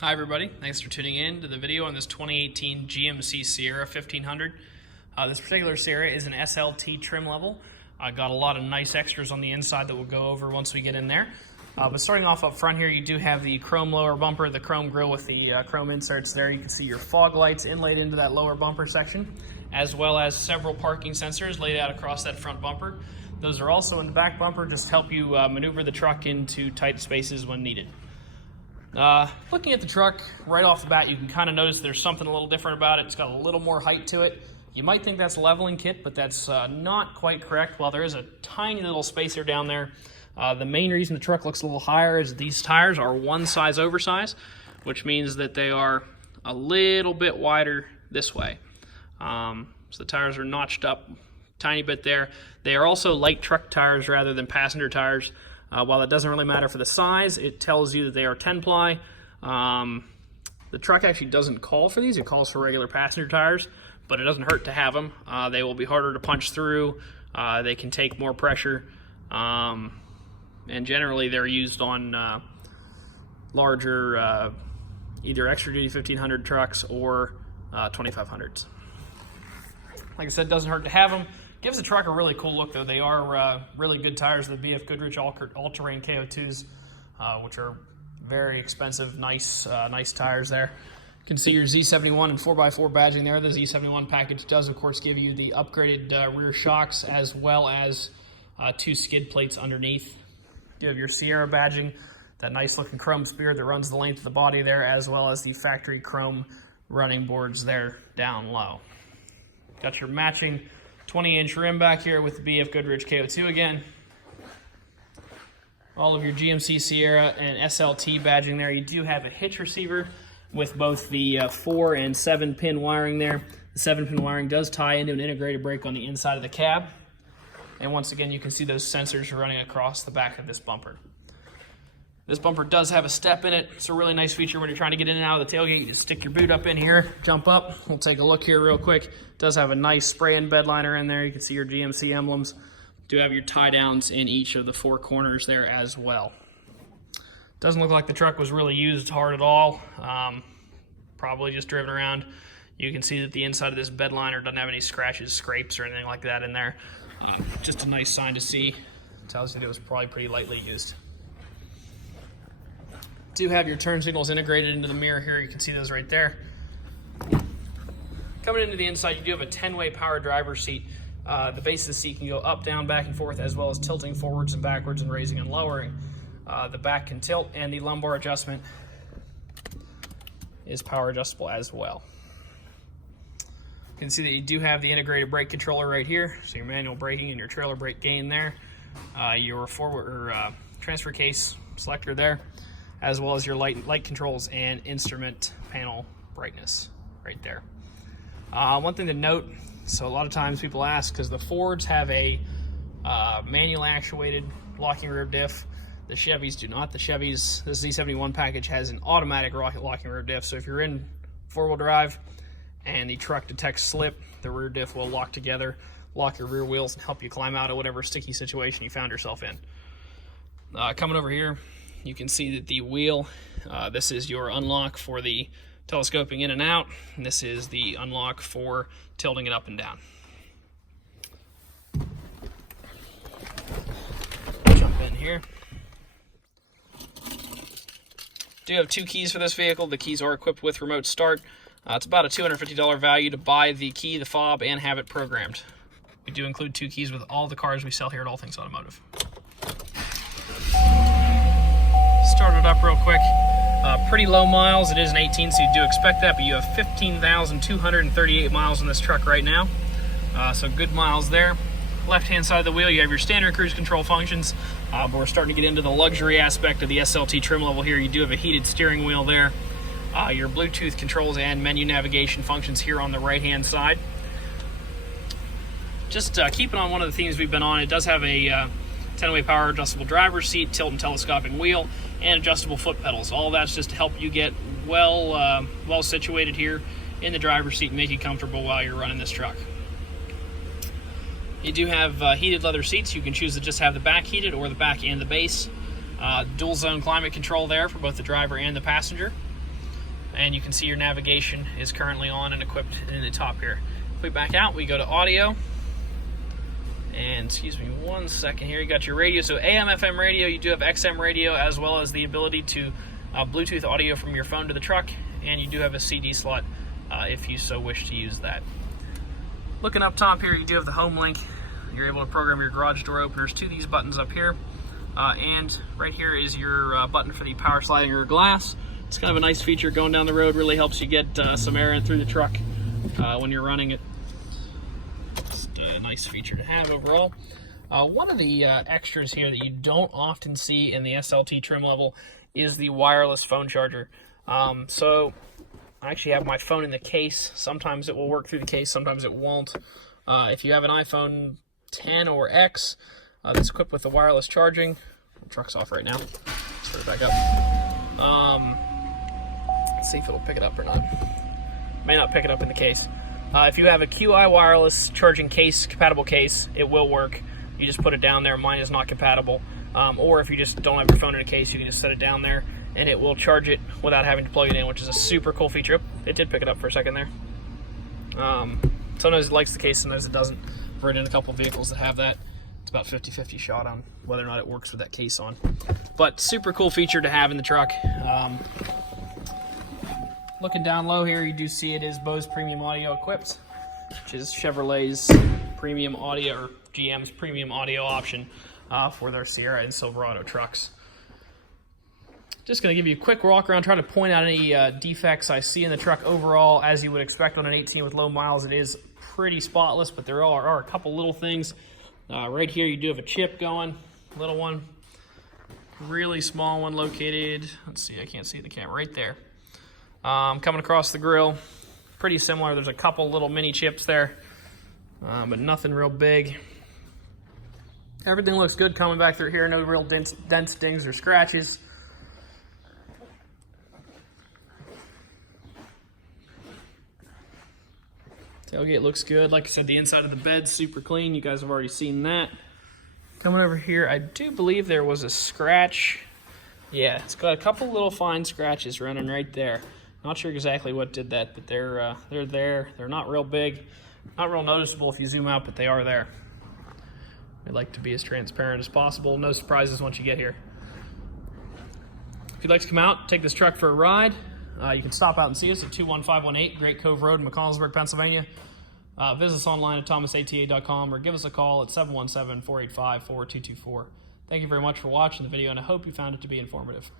Hi everybody, thanks for tuning in to the video on this 2018 GMC Sierra 1500. This particular Sierra is an SLT trim level. Got a lot of nice extras on the inside that we'll go over once we get in there. But starting off up front here, you do have the chrome lower bumper, the chrome grille with the chrome inserts there. You can see your fog lights inlaid into that lower bumper section, as well as several parking sensors laid out across that front bumper. Those are also in the back bumper, just to help you maneuver the truck into tight spaces when needed. Looking at the truck right off the bat, you can kind of notice there's something a little different about it. It's got a little more height to it. You might think that's leveling kit, but that's not quite correct. While there is a tiny little spacer down there, the main reason the truck looks a little higher is these tires are one size oversized, which means that they are a little bit wider this way. So the tires are notched up a tiny bit there. They are also light truck tires rather than passenger tires. While it doesn't really matter for the size, it tells you that they are 10-ply. The truck actually doesn't call for these. It calls for regular passenger tires, but it doesn't hurt to have them. They will be harder to punch through. They can take more pressure, and generally they're used on larger either extra-duty 1500 trucks or 2500s. Like I said, doesn't hurt to have them. Gives the truck a really cool look, though. They are really good tires, the BF Goodrich all-terrain KO2s, which are very expensive, nice tires there. You can see your Z71 and 4x4 badging there. The Z71 package does, of course, give you the upgraded rear shocks as well as 2 skid plates underneath. You have your Sierra badging, that nice-looking chrome spear that runs the length of the body there, as well as the factory chrome running boards there down low. Got your matching 20-inch rim back here with the BF Goodrich KO2 again. All of your GMC Sierra and SLT badging there. You do have a hitch receiver with both the 4 and 7-pin wiring there. The 7-pin wiring does tie into an integrated brake on the inside of the cab. And once again, you can see those sensors running across the back of this bumper. This bumper does have a step in it. It's a really nice feature when you're trying to get in and out of the tailgate. You just stick your boot up in here, jump up. We'll take a look here real quick. It does have a nice spray-in bed liner in there. You can see your GMC emblems. Do have your tie downs in each of the 4 corners there as well. Doesn't look like the truck was really used hard at all. Probably just driven around. You can see that the inside of this bed liner doesn't have any scratches, scrapes, or anything like that in there. Just a nice sign to see. Tells you that it was probably pretty lightly used. Do have your turn signals integrated into the mirror here. You can see those right there. Coming into the inside, you do have a 10-way power driver's seat. The base of the seat can go up, down, back, and forth, as well as tilting forwards and backwards and raising and lowering. The back can tilt, and the lumbar adjustment is power adjustable as well. You can see that you do have the integrated brake controller right here, so your manual braking and your trailer brake gain there. Your forward transfer case selector there, as well as your light controls and instrument panel brightness right there. One thing to note, so a lot of times people ask, because the Fords have a manual actuated locking rear diff, the Chevys do not. The Chevys, the Z71 package has an automatic locking rear diff, so if you're in 4-wheel drive and the truck detects slip, the rear diff will lock together, lock your rear wheels, and help you climb out of whatever sticky situation you found yourself in. Coming over here, you can see that the wheel, this is your unlock for the telescoping in and out, and this is the unlock for tilting it up and down. Jump in here. Do have 2 keys for this vehicle. The keys are equipped with remote start. It's about a $250 value to buy the key, the fob, and have it programmed. We do include 2 keys with all the cars we sell here at All Things Automotive. Start it up real quick. Pretty low miles. It is an 18, so you do expect that, but you have 15,238 miles on this truck right now. So good miles there. Left-hand side of the wheel, you have your standard cruise control functions, but we're starting to get into the luxury aspect of the SLT trim level here. You do have a heated steering wheel there. Your Bluetooth controls and menu navigation functions here on the right-hand side. Just keeping on one of the themes we've been on, it does have a 10-way power adjustable driver's seat, tilt and telescoping wheel, and adjustable foot pedals. All that's just to help you get well situated here in the driver's seat and make you comfortable while you're running this truck. You do have heated leather seats. You can choose to just have the back heated or the back and the base. Dual zone climate control there for both the driver and the passenger. and you can see your navigation is currently on and equipped in the top here. If we back out, we go to audio, and excuse me one second here, you got your radio, so AM, FM radio, you do have XM radio, as well as the ability to Bluetooth audio from your phone to the truck, and you do have a CD slot if you so wish to use that. Looking up top here, you do have the home link. You're able to program your garage door openers to these buttons up here, and right here is your button for the power sliding rear glass. It's kind of a nice feature going down the road, really helps you get some air in through the truck when you're running it. Just a nice feature to have overall. One of the extras here that you don't often see in the SLT trim level is the wireless phone charger. So I actually have my phone in the case. Sometimes it will work through the case, sometimes it won't. If you have an iPhone 10 or X that's equipped with the wireless charging, the truck's off right now. Let's put it back up. Let's see if it'll pick it up or not. May not pick it up in the case. If you have a QI wireless charging case, compatible case, it will work. You just put it down there. Mine is not compatible. Or if you just don't have your phone in a case, you can just set it down there and it will charge it without having to plug it in, which is a super cool feature. It did pick it up for a second there. Sometimes it likes the case, sometimes it doesn't. I've ridden in a couple vehicles that have that. It's about 50-50 shot on whether or not it works with that case on. But super cool feature to have in the truck. Looking down low here, you do see it is Bose Premium Audio equipped, which is Chevrolet's premium audio, or GM's premium audio option for their Sierra and Silverado trucks. Just going to give you a quick walk around, try to point out any defects I see in the truck overall. As you would expect on an 18 with low miles, it is pretty spotless, but there are a couple little things. Right here, you do have a chip going, little one, really small one located. Let's see, I can't see the camera right there. Coming across the grill, pretty similar. There's a couple little mini chips there, but nothing real big. Everything looks good coming back through here. No real dents, dings, or scratches. Tailgate looks good. Like I said, the inside of the bed's super clean. You guys have already seen that. Coming over here, I do believe there was a scratch. Yeah, it's got a couple little fine scratches running right there. Not sure exactly what did that, but they're there. They're not real big, not real noticeable if you zoom out, but they are there. We like to be as transparent as possible. No surprises once you get here. If you'd like to come out, take this truck for a ride, you can stop out and see us at 21518 Great Cove Road in McConnellsburg, Pennsylvania. Visit us online at thomasata.com or give us a call at 717-485-4224. Thank you very much for watching the video, and I hope you found it to be informative.